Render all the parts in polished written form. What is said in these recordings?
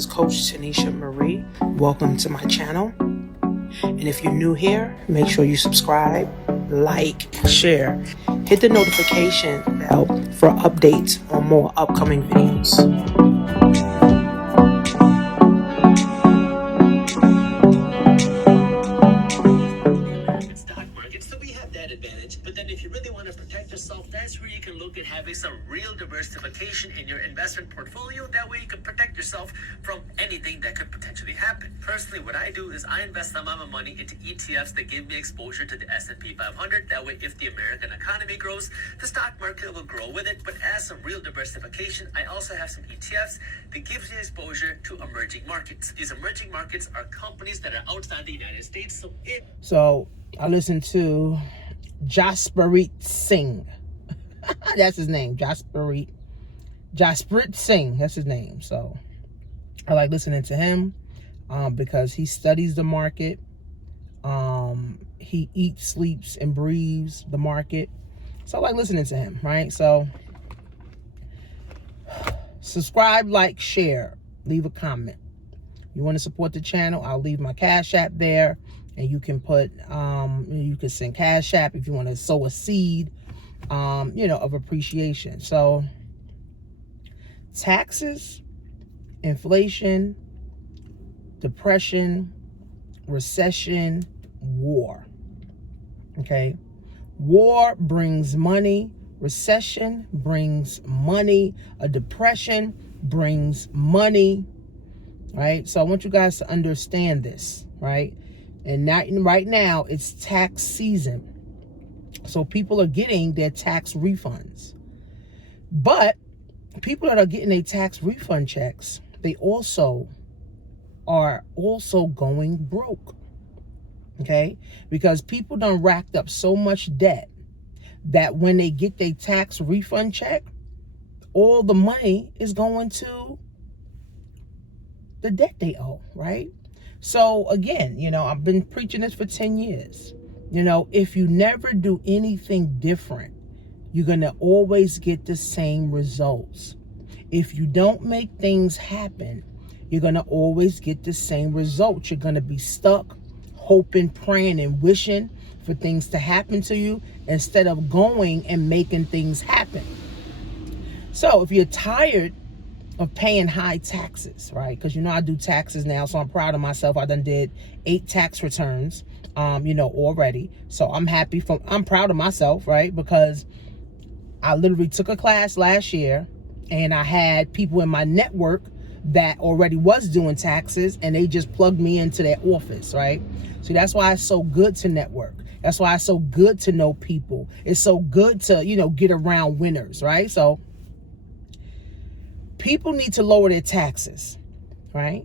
is Coach Tanisha Marie. Welcome to my channel. And if you're new here, make sure you subscribe, like, share. Hit the notification bell for updates on more upcoming videos. So we have that advantage, but then if you really want to protect yourself, that's where you can look at having some real diversification in your investment portfolio. That way you can protect yourself from anything that could potentially happen. Personally, what I do is I invest some of my money into ETFs that give me exposure to the S&P 500. That way, if the American economy grows, the stock market will grow with it. But as some real diversification, I also have some ETFs that gives me exposure to emerging markets. These emerging markets are companies that are outside the United States. So I listened to Jaspreet Singh. That's his name, Jaspreet Singh. That's his name. So I like listening to him because he studies the market. He eats, sleeps, and breathes the market. So I like listening to him, right? So subscribe, like, share, leave a comment. You want to support the channel, I'll leave my Cash App there. And you can put, you can send Cash App if you want to sow a seed, of appreciation. So taxes, inflation, depression, recession, war. Okay. War brings money. Recession brings money. A depression brings money. Right. So I want you guys to understand this, right? And right now, it's tax season. So people are getting their tax refunds. But people that are getting their tax refund checks, they are also going broke. Okay? Because people done racked up so much debt that when they get their tax refund check, all the money is going to the debt they owe, right? So again, I've been preaching this for 10 years. If you never do anything different, you're going to always get the same results. If you don't make things happen, you're going to always get the same results. You're going to be stuck, hoping, praying, and wishing for things to happen to you instead of going and making things happen. So if you're tired of paying high taxes, right? Because I do taxes now, so I'm proud of myself. I done did 8 tax returns, already. So I'm proud of myself, right? Because I literally took a class last year, and I had people in my network that already was doing taxes, and they just plugged me into their office, right? So that's why it's so good to network. That's why it's so good to know people. It's so good to, get around winners, right? So people need to lower their taxes, right?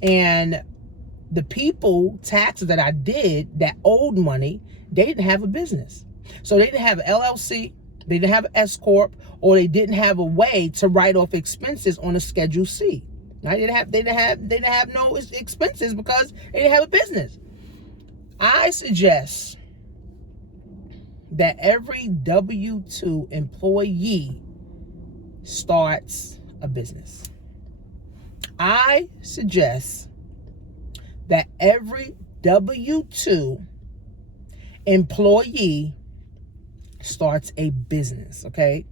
And the taxes that I did that owed money, they didn't have a business. So they didn't have an LLC, they didn't have an S Corp, or they didn't have a way to write off expenses on a Schedule C. They didn't have no expenses because they didn't have a business. I suggest that every W-2 employee starts a business. I suggest that every W-2 employee starts a business, okay?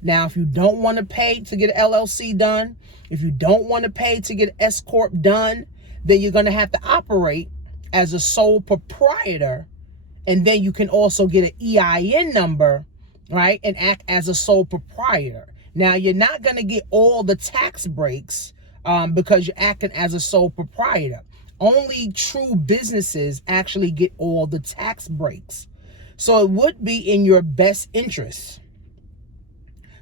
Now, if you don't want to pay to get an LLC done, if you don't want to pay to get an S Corp done, then you're going to have to operate as a sole proprietor, and then you can also get an EIN number, right, and act as a sole proprietor. Now, you're not going to get all the tax breaks because you're acting as a sole proprietor. Only true businesses actually get all the tax breaks. So it would be in your best interest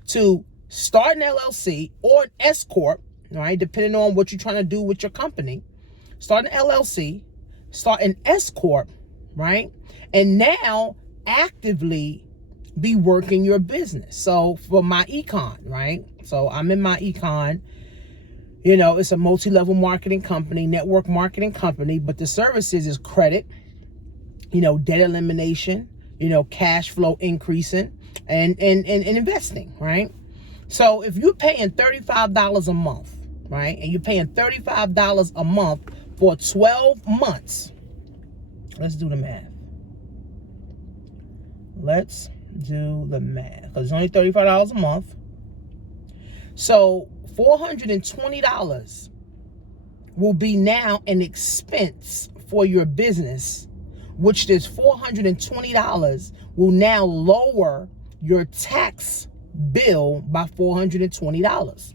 to start an LLC or an S Corp, right, depending on what you're trying to do with your company. Start an LLC, start an S Corp, right, and now actively be working your business. So for my econ, right? So I'm in my econ. It's a multi-level marketing company, network marketing company, but the services is credit, debt elimination, cash flow increasing, and investing, right? So if you're paying $35 a month right? And you're paying $35 a month for 12 months. Let's do the math. Let's do the math. Because it's only $35 a month. So $420 will be now an expense for your business, which this $420 will now lower your tax bill by $420.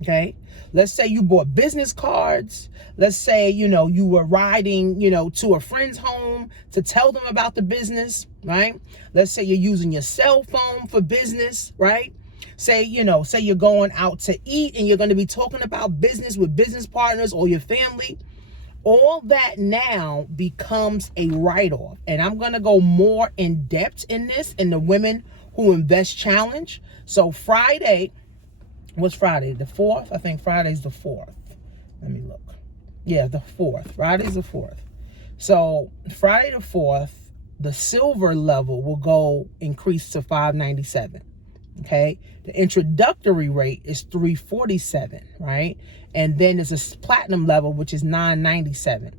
Okay, let's say you bought business cards. Let's say, you were riding, to a friend's home to tell them about the business, right? Let's say you're using your cell phone for business, right? Say you're going out to eat and you're going to be talking about business with business partners or your family. All that now becomes a write-off. And I'm going to go more in depth in this in the Women Who Invest Challenge. So Friday, what's Friday? The 4th? I think Friday's the 4th. Let me look. Yeah, the 4th. Friday's the 4th. So Friday the 4th, the silver level will increase to $597. Okay, the introductory rate is $347, right? And then there's a platinum level, which is $997.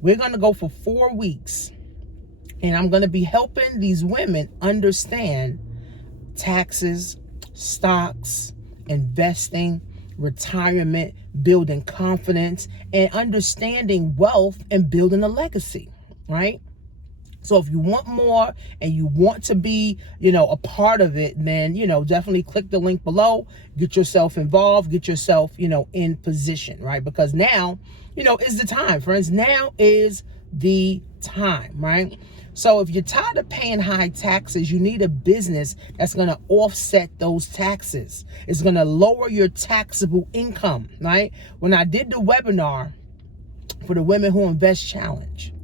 We're going to go for 4 weeks, and I'm going to be helping these women understand taxes, stocks, investing, retirement, building confidence, and understanding wealth and building a legacy, right? So if you want more and you want to be, a part of it, then, definitely click the link below, get yourself involved, get yourself, in position, right? Because now, is the time, friends. Now is the time, right? So if you're tired of paying high taxes, you need a business that's going to offset those taxes. It's going to lower your taxable income, right? When I did the webinar for the Women Who Invest Challenge,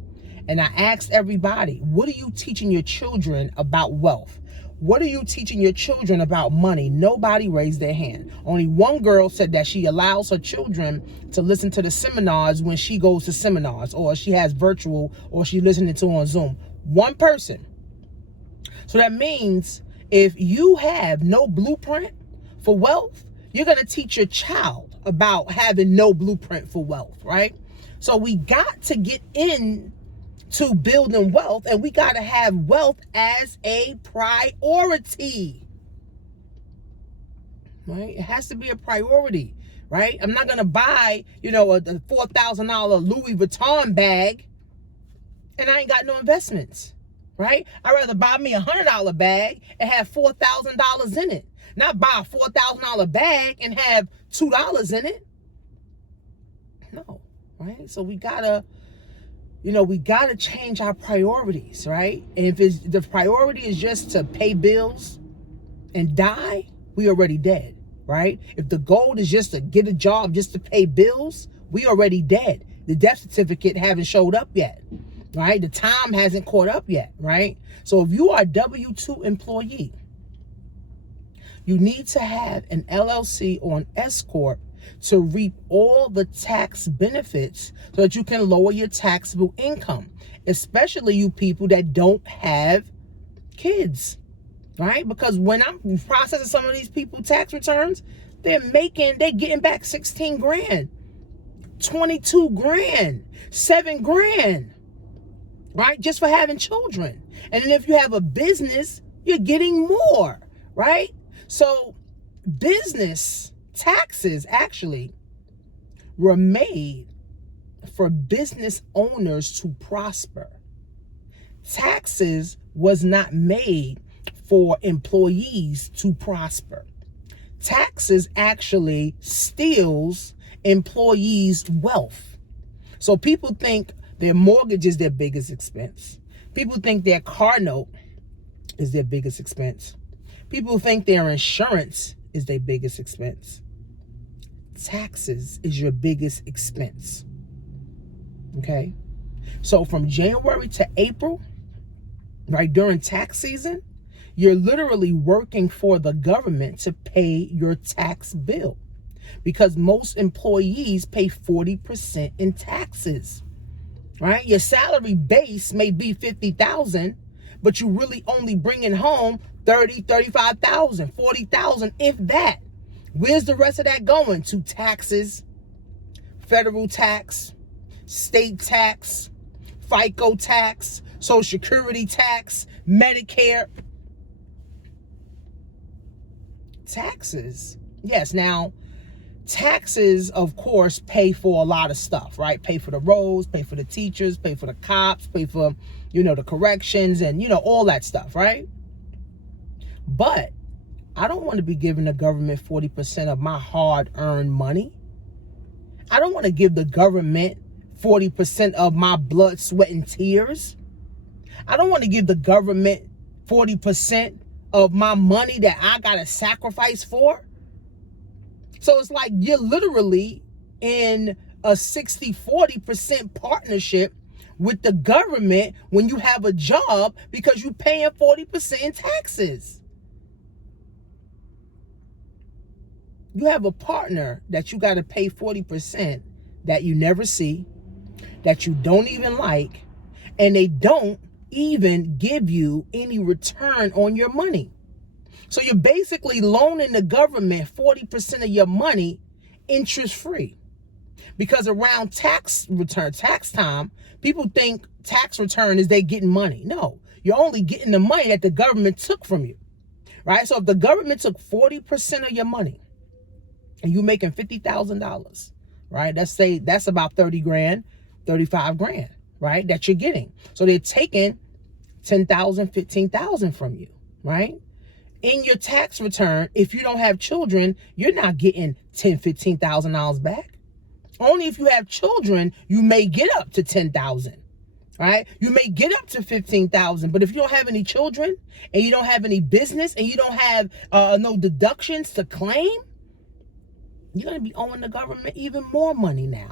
and I asked everybody, what are you teaching your children about wealth? What are you teaching your children about money? Nobody raised their hand. Only one girl said that she allows her children to listen to the seminars when she goes to seminars, or she has virtual, or she's listening to on Zoom. One person. So that means if you have no blueprint for wealth, you're going to teach your child about having no blueprint for wealth, right? So we got to get in to building wealth, and we got to have wealth as a priority, right? It has to be a priority, right? I'm not going to buy, a $4,000 Louis Vuitton bag and I ain't got no investments, right? I'd rather buy me $100 bag and have $4,000 in it, not buy a $4,000 bag and have $2 in it. No, right? So we gotta change our priorities, right? And if the priority is just to pay bills and die, we already dead, right? If the goal is just to get a job just to pay bills, we already dead. The death certificate haven't showed up yet, right? The time hasn't caught up yet, right? So if you are a W-2 employee, you need to have an LLC or an S Corp to reap all the tax benefits so that you can lower your taxable income, especially you people that don't have kids, right? Because when I'm processing some of these people tax returns, they're getting back 16 grand, 22 grand, 7 grand, right? Just for having children. And then if you have a business, you're getting more, right? So business taxes actually were made for business owners to prosper. Taxes was not made for employees to prosper. Taxes actually steals employees' wealth. So people think their mortgage is their biggest expense. People think their car note is their biggest expense. People think their insurance is their biggest expense. Taxes is your biggest expense. Okay? So from January to April, right, during tax season, you're literally working for the government to pay your tax bill, because most employees pay 40% in taxes, right? Your salary base may be $50,000, but you really only bringing home 30, 35,000, 40,000, if that. Where's the rest of that going? To taxes, federal tax, state tax, FICO tax, Social Security tax, Medicare. Taxes. Yes, now, taxes, of course, pay for a lot of stuff, right? Pay for the roads, pay for the teachers, pay for the cops, pay for, the corrections and, all that stuff, right? But I don't want to be giving the government 40% of my hard-earned money. I don't want to give the government 40% of my blood, sweat, and tears. I don't want to give the government 40% of my money that I got to sacrifice for. So it's like you're literally in a 60-40% partnership with the government when you have a job because you're paying 40% in taxes. You have a partner that you got to pay 40% that you never see, that you don't even like, and they don't even give you any return on your money. So you're basically loaning the government 40% of your money interest-free. Because around tax time, people think tax return is they getting money. No, you're only getting the money that the government took from you, right? So if the government took 40% of your money and you're making $50,000, right? Let's say that's about 30 grand, 35 grand, right? That you're getting. So they're taking 10,000, 15,000 from you, right? In your tax return, if you don't have children, you're not getting $10,000, $15,000 back. Only if you have children, you may get up to 10,000, right? You may get up to 15,000, but if you don't have any children and you don't have any business and you don't have no deductions to claim, you're going to be owing the government even more money now,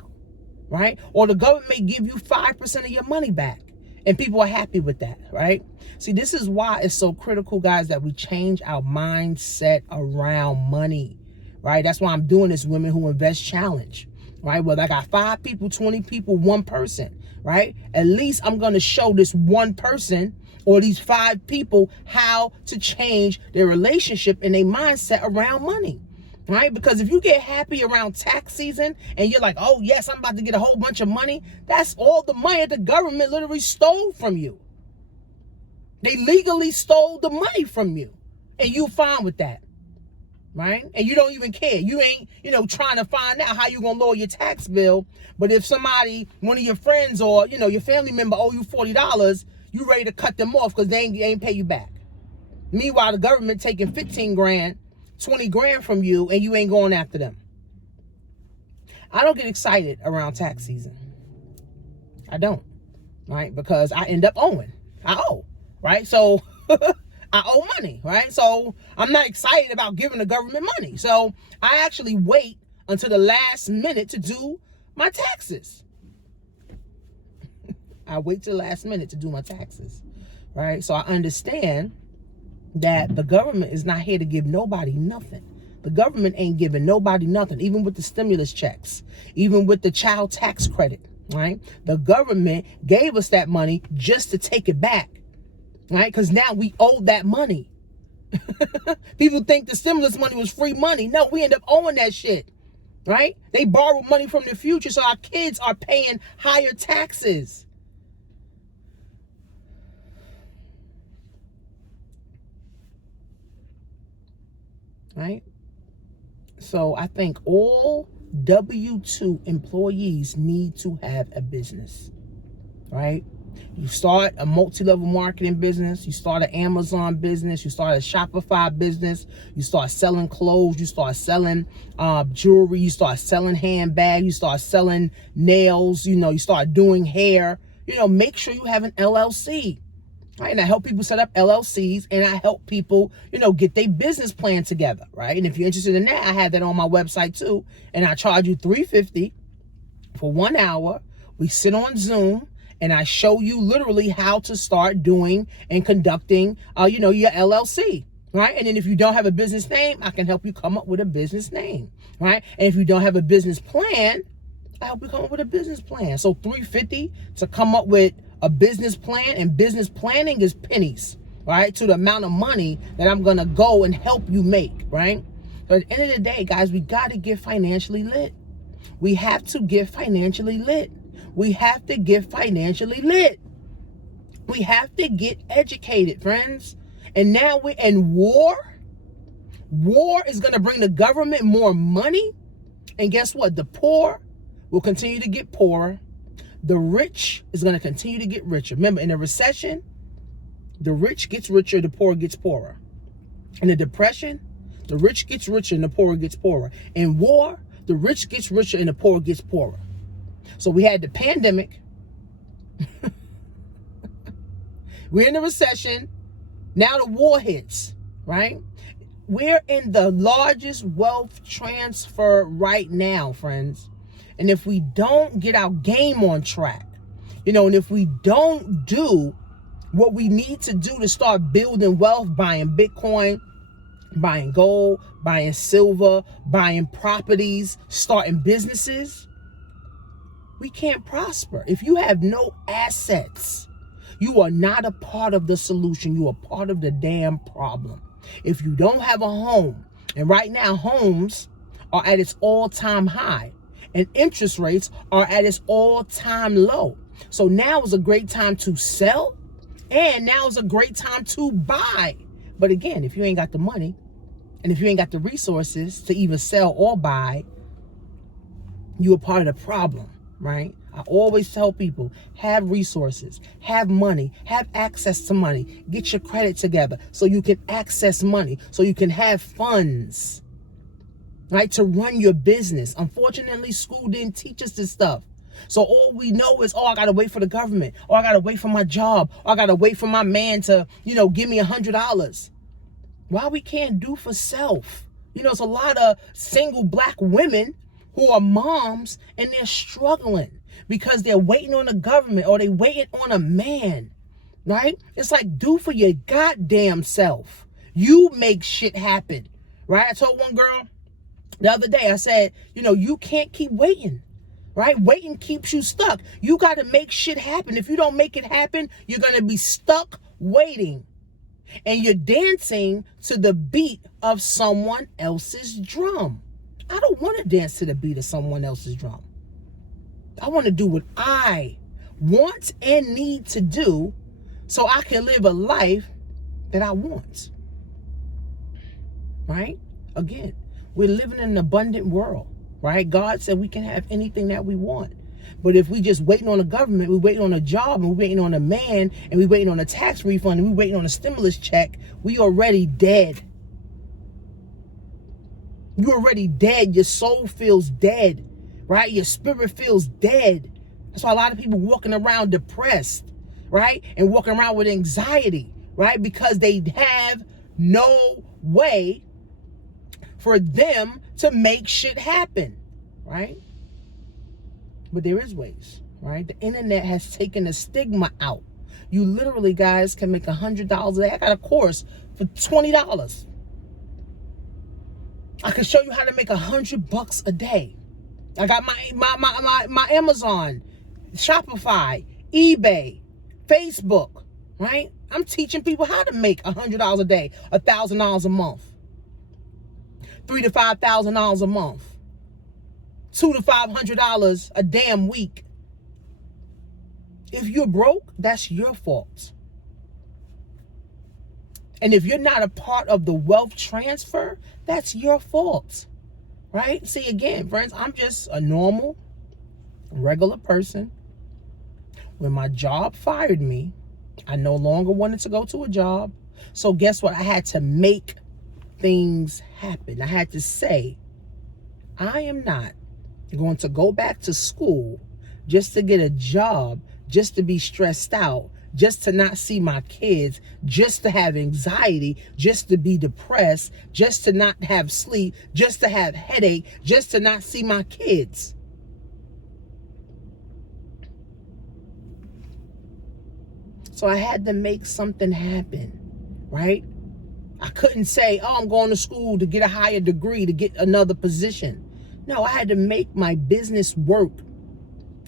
right? Or the government may give you 5% of your money back. And people are happy with that, right? See, this is why it's so critical, guys, that we change our mindset around money, right? That's why I'm doing this Women Who Invest Challenge, right? Whether I got 5 people, 20 people, 1 person, right? At least I'm going to show this 1 person or these 5 people how to change their relationship and their mindset around money. Right? Because if you get happy around tax season and you're like, oh, yes, I'm about to get a whole bunch of money. That's all the money that the government literally stole from you. They legally stole the money from you. And you fine with that. Right? And you don't even care. You ain't, trying to find out how you're going to lower your tax bill. But if somebody, one of your friends or, your family member owe you $40, you ready to cut them off because they ain't pay you back. Meanwhile, the government taking 15 grand, 20 grand from you and you ain't going after them. I don't get excited around tax season. I don't, right? Because I end up owing. I owe, right? So I owe money, right? So I'm not excited about giving the government money. So I actually wait until the last minute to do my taxes. I wait till the last minute to do my taxes, right? So I understand that the government is not here to give nobody nothing. The government ain't giving nobody nothing, even with the stimulus checks, even with the child tax credit, right? The government gave us that money just to take it back, right? Because now we owe that money. People think the stimulus money was free money. No, we end up owing that shit, right? They borrowed money from the future, so our kids are paying higher taxes. Right? So I think all W-2 employees need to have a business, right? You start a multi-level marketing business, you start an Amazon business, you start a Shopify business, you start selling clothes, you start selling jewelry, you start selling handbags, you start selling nails, you start doing hair, make sure you have an LLC. Right? And I help people set up LLCs and I help people, get their business plan together. Right. And if you're interested in that, I have that on my website too. And I charge you $350 for 1 hour. We sit on Zoom and I show you literally how to start doing and conducting, your LLC. Right. And then if you don't have a business name, I can help you come up with a business name. Right. And if you don't have a business plan, I help you come up with a business plan. So $350 to come up with a business plan, and business planning is pennies, right? To the amount of money that I'm going to go and help you make, right? But at the end of the day, guys, we got to get financially lit. We have to get financially lit. We have to get financially lit. We have to get educated, friends. And now we're in war. War is going to bring the government more money. And guess what? The poor will continue to get poorer. The rich is going to continue to get richer. Remember, in a recession, the rich gets richer, the poor gets poorer. In a depression, the rich gets richer and the poor gets poorer. In war, the rich gets richer and the poor gets poorer. So we had the pandemic. We're in a recession. Now the war hits, right? We're in the largest wealth transfer right now, friends. And if we don't get our game on track, and if we don't do what we need to do to start building wealth, buying Bitcoin, buying gold, buying silver, buying properties, starting businesses, we can't prosper. If you have no assets, you are not a part of the solution. You are part of the damn problem. If you don't have a home, and right now homes are at its all-time high, and interest rates are at its all-time low. So now is a great time to sell, and now is a great time to buy. But again, if you ain't got the money, and if you ain't got the resources to even sell or buy, you're a part of the problem, right? I always tell people, have resources, have money, have access to money. Get your credit together so you can access money, so you can have funds, right, to run your business. Unfortunately, school didn't teach us this stuff. So all we know is, I got to wait for the government, or I got to wait for my job, or I got to wait for my man to, give me $100. Why we can't do for self? It's a lot of single black women who are moms and they're struggling because they're waiting on the government or they waiting on a man, right? It's like, do for your goddamn self. You make shit happen, right? I told one girl the other day, I said, you can't keep waiting, right? Waiting keeps you stuck. You got to make shit happen. If you don't make it happen, you're going to be stuck waiting. And you're dancing to the beat of someone else's drum. I don't want to dance to the beat of someone else's drum. I want to do what I want and need to do so I can live a life that I want. Right? Again, we're living in an abundant world, right? God said we can have anything that we want. But if we just waiting on the government, we waiting on a job, and we waiting on a man, and we waiting on a tax refund, and we waiting on a stimulus check, we already dead. You're already dead. Your soul feels dead, right? Your spirit feels dead. That's why a lot of people walking around depressed, right? And walking around with anxiety, right? Because they have no way for them to make shit happen, right? But there is ways, right? The internet has taken the stigma out. You literally, guys, can make $100 a day. I got a course for $20. I can show you how to make $100 a day. I got my Amazon, Shopify, eBay, Facebook, right? I'm teaching people how to make $100 a day, $1,000 a month, $3,000 to $5,000 a month, $200 to $500 a damn week. If you're broke, that's your fault. And if you're not a part of the wealth transfer, that's your fault, right? See, again, friends, I'm just a normal, regular person. When my job fired me, I no longer wanted to go to a job. So guess what? I had to make things happen. I had to say, I am not going to go back to school just to get a job, just to be stressed out, just to not see my kids, just to have anxiety, just to be depressed, just to not have sleep, just to have headache, just to not see my kids. So I had to make something happen, right? I couldn't say, I'm going to school to get a higher degree, to get another position. No, I had to make my business work,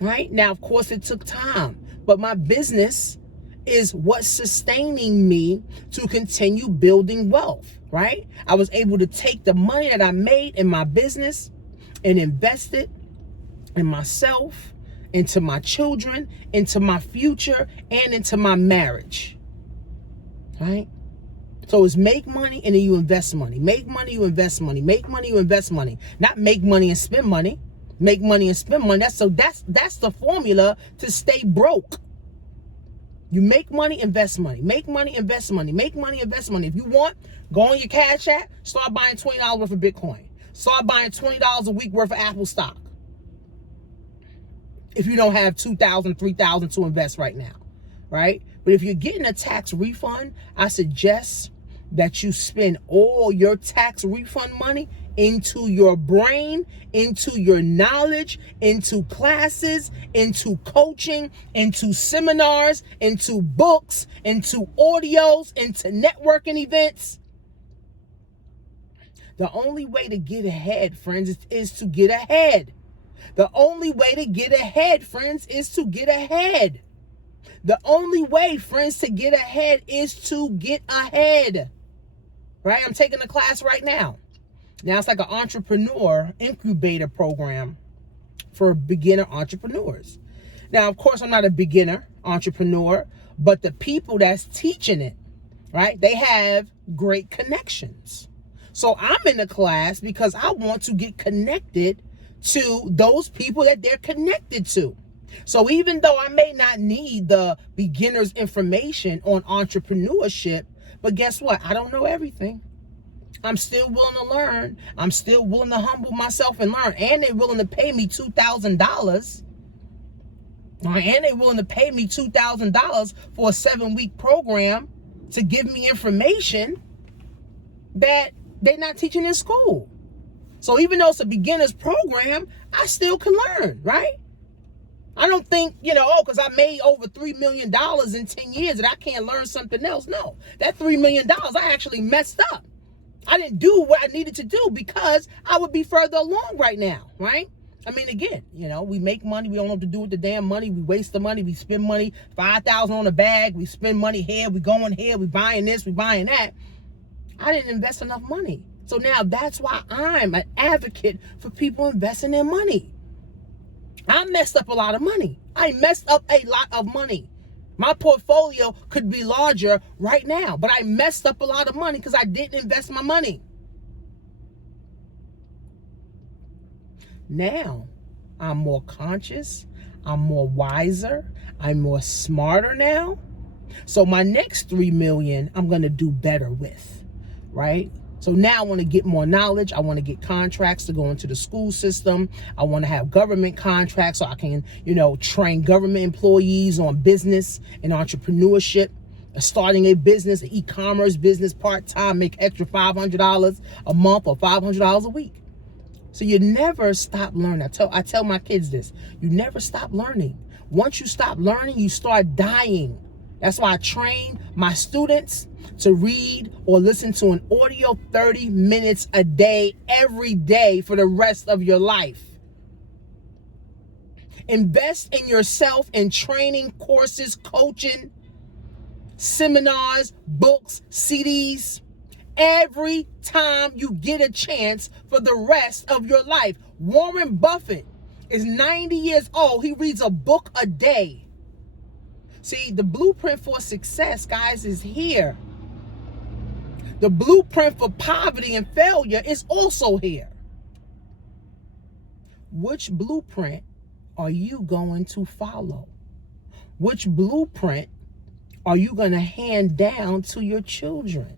right? Now, of course, it took time, but my business is what's sustaining me to continue building wealth, right? I was able to take the money that I made in my business and invest it in myself, into my children, into my future, and into my marriage, right? So it's make money and then you invest money. Make money, you invest money. Make money, you invest money. Not make money and spend money. Make money and spend money. That's the formula to stay broke. You make money, invest money. Make money, invest money. Make money, invest money. If you want, go on your Cash App, start buying $20 worth of Bitcoin. Start buying $20 a week worth of Apple stock. If you don't have $2,000, $3,000 to invest right now, right? But if you're getting a tax refund, I suggest that you spend all your tax refund money into your brain, into your knowledge, into classes, into coaching, into seminars, into books, into audios, into networking events. The only way to get ahead, friends, is to get ahead. The only way to get ahead, friends, is to get ahead. The only way, friends, to get ahead is to get ahead. Right? I'm taking a class right now. Now it's like an entrepreneur incubator program for beginner entrepreneurs. Now, of course, I'm not a beginner entrepreneur, but the people that's teaching it, right, they have great connections. So I'm in the class because I want to get connected to those people that they're connected to. So even though I may not need the beginner's information on entrepreneurship, but guess what? I don't know everything. I'm still willing to learn. I'm still willing to humble myself and learn. And they're willing to pay me $2,000. And they're willing to pay me $2,000 for a 7-week program to give me information that they're not teaching in school. So even though it's a beginner's program, I still can learn, right? I don't think, because I made over $3 million in 10 years that I can't learn something else. No, that $3 million, I actually messed up. I didn't do what I needed to do because I would be further along right now, right? I mean, again, we make money. We don't know what to do with the damn money. We waste the money. We spend money, $5,000 on a bag. We spend money here. We going here. We buying this. We buying that. I didn't invest enough money. So now that's why I'm an advocate for people investing their money. I messed up a lot of money. I messed up a lot of money. My portfolio could be larger right now, but I messed up a lot of money because I didn't invest my money. Now, I'm more conscious. I'm more wiser. I'm more smarter now. So my next 3 million, I'm going to do better with, right? So now I want to get more knowledge. I want to get contracts to go into the school system. I want to have government contracts so I can, train government employees on business and entrepreneurship, starting a business, an e-commerce business part-time, make extra $500 a month or $500 a week. So you never stop learning. I tell my kids this. You never stop learning. Once you stop learning, you start dying. That's why I train my students to read or listen to an audio 30 minutes a day, every day for the rest of your life. Invest in yourself in training, courses, coaching, seminars, books, CDs, every time you get a chance for the rest of your life. Warren Buffett is 90 years old. He reads a book a day. See, the blueprint for success, guys, is here. The blueprint for poverty and failure is also here. Which blueprint are you going to follow? Which blueprint are you going to hand down to your children?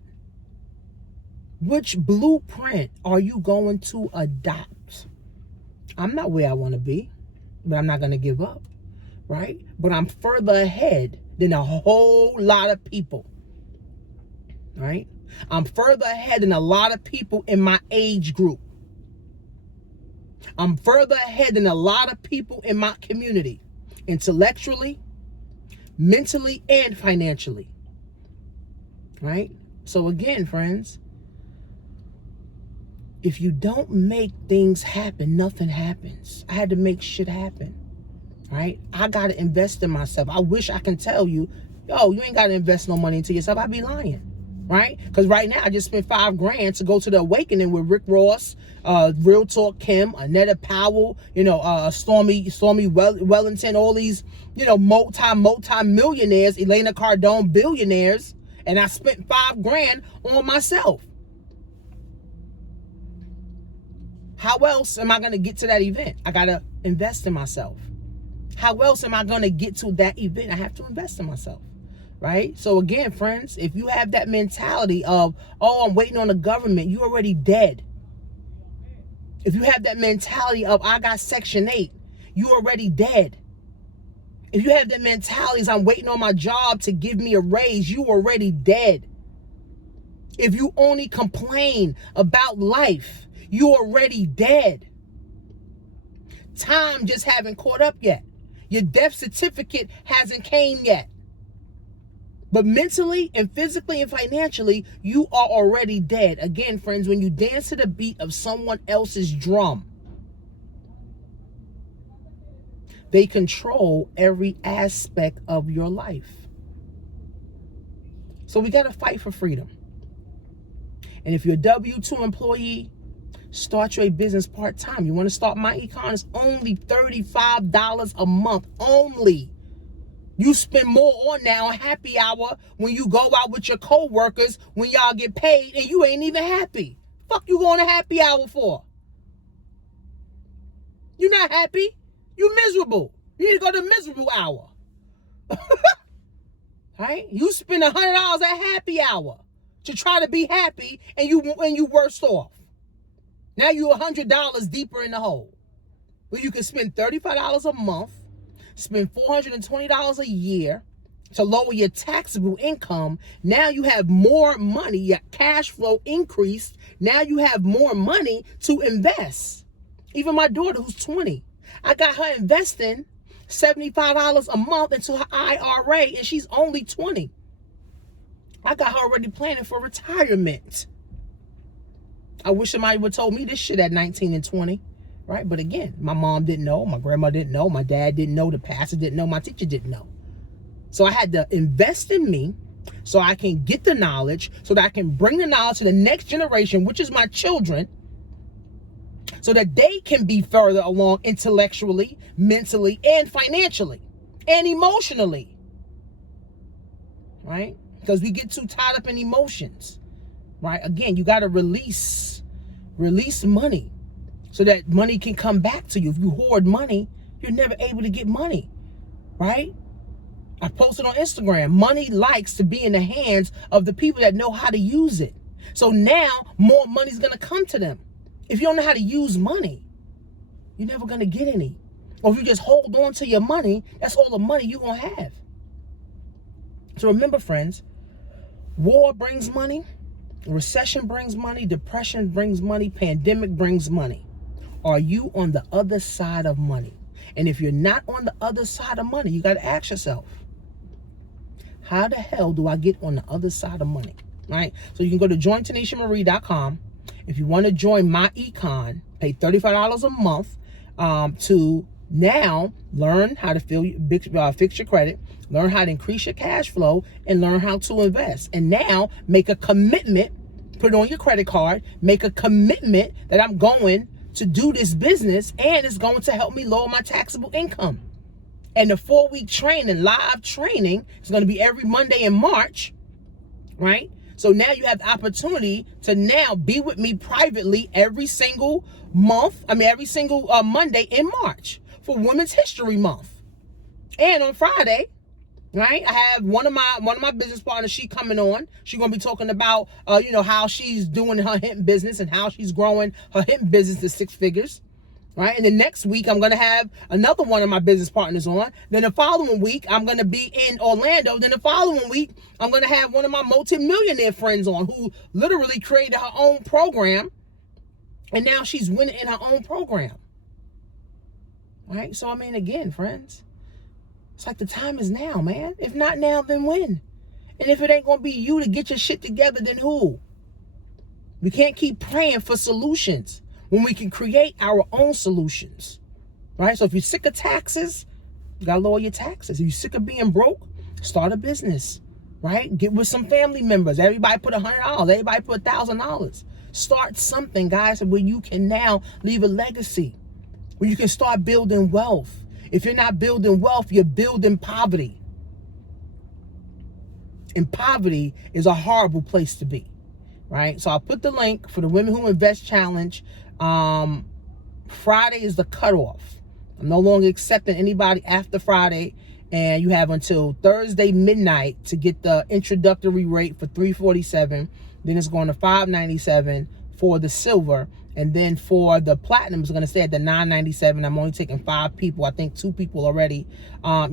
Which blueprint are you going to adopt? I'm not where I want to be, but I'm not going to give up, right? But I'm further ahead than a whole lot of people, right? I'm further ahead than a lot of people in my age group. I'm further ahead than a lot of people in my community, intellectually, mentally, and financially, right? So again, friends, if you don't make things happen, nothing happens. I had to make shit happen, right? I got to invest in myself. I wish I can tell you, yo, you ain't got to invest no money into yourself. I'd be lying. right? Because right now I just spent $5,000 to go to the Awakening with Rick Ross, Real Talk Kim, Anetta Powell, Stormy Wellington, all these, multi millionaires, Elena Cardone billionaires, and I spent $5,000 on myself. How else am I going to get to that event? I got to invest in myself. How else am I going to get to that event? I have to invest in myself, right? So again, friends, if you have that mentality of, oh, I'm waiting on the government, you're already dead. If you have that mentality of, I got Section 8, you're already dead. If you have that mentality of, I'm waiting on my job to give me a raise, you already dead. If you only complain about life, you already dead. Time just haven't caught up yet. Your death certificate hasn't came yet. But mentally and physically and financially, you are already dead. Again, friends, when you dance to the beat of someone else's drum, they control every aspect of your life. So we got to fight for freedom. And if you're a W-2 employee, start your business part-time. You want to start My Econ? It's only $35 a month. Only. You spend more on that on happy hour when you go out with your co-workers when y'all get paid and you ain't even happy. Fuck you going to happy hour for? You're not happy. You miserable. You need to go to miserable hour. Right? You spend $100 at happy hour to try to be happy and you worse off. Now you're $100 deeper in the hole. Well, you can spend $35 a month, spend $420 a year to lower your taxable income. Now you have more money, your cash flow increased. Now you have more money to invest. Even my daughter, who's 20, I got her investing $75 a month into her IRA, and she's only 20. I got her already planning for retirement. I wish somebody would have told me this shit at 19 and 20, right? But again, my mom didn't know, my grandma didn't know, my dad didn't know, the pastor didn't know, my teacher didn't know. So I had to invest in me so I can get the knowledge, so that I can bring the knowledge to the next generation, which is my children, so that they can be further along intellectually, mentally, and financially, and emotionally, right? Because we get too tied up in emotions. Right? Again, you got to release money so that money can come back to you. If you hoard money, you're never able to get money, right? I posted on Instagram, money likes to be in the hands of the people that know how to use it. So now more money's going to come to them. If you don't know how to use money, you're never going to get any. Or if you just hold on to your money, that's all the money you're going to have. So remember, friends, war brings money. Recession brings money, depression brings money, pandemic brings money. Are you on the other side of money? And if you're not on the other side of money, you got to ask yourself, how the hell do I get on the other side of money? Right? So you can go to jointanishamarie.com. If you want to join My Econ, pay $35 a month to now learn how to fix your credit, learn how to increase your cash flow, and learn how to invest. And now make a commitment, put it on your credit card, make a commitment that I'm going to do this business and it's going to help me lower my taxable income. And the 4-week training, live training, is going to be every Monday in March, right? So now you have the opportunity to now be with me privately every single Monday in March for Women's History Month. And on Friday, right, I have one of my business partners, she coming on. She's going to be talking about, how she's doing her hemp business and how she's growing her hemp business to 6 figures, right? And the next week, I'm going to have another one of my business partners on. Then the following week, I'm going to be in Orlando. Then the following week, I'm going to have one of my multi-millionaire friends on who literally created her own program. And now she's winning in her own program, right? So, again, friends, it's like the time is now, man. If not now, then when? And if it ain't going to be you to get your shit together, then who? We can't keep praying for solutions when we can create our own solutions, right? So if you're sick of taxes, you got to lower your taxes. If you're sick of being broke, start a business. right? Get with some family members. Everybody put $100. Everybody put $1,000. Start something, guys, where you can now leave a legacy, where you can start building wealth. If you're not building wealth, you're building poverty. And poverty is a horrible place to be, right? So I'll put the link for the Women Who Invest Challenge. Friday is the cutoff. I'm no longer accepting anybody after Friday, and you have until Thursday midnight to get the introductory rate for $347. Then it's going to $597 for the silver, and then for the platinum it's going to stay at the $997. I'm only taking 5 people. I think 2 people already, at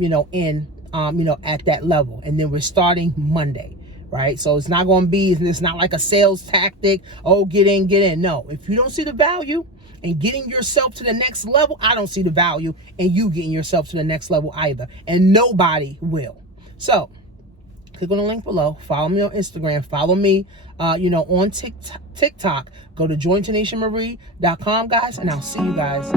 that level, and then we're starting Monday. Right? So it's not going to be, it's not like a sales tactic. Oh, get in. No, if you don't see the value in getting yourself to the next level, I don't see the value in you getting yourself to the next level either. And nobody will. So click on the link below. Follow me on Instagram. Follow me, on TikTok. Go to jointonationmarie.com, guys, and I'll see you guys.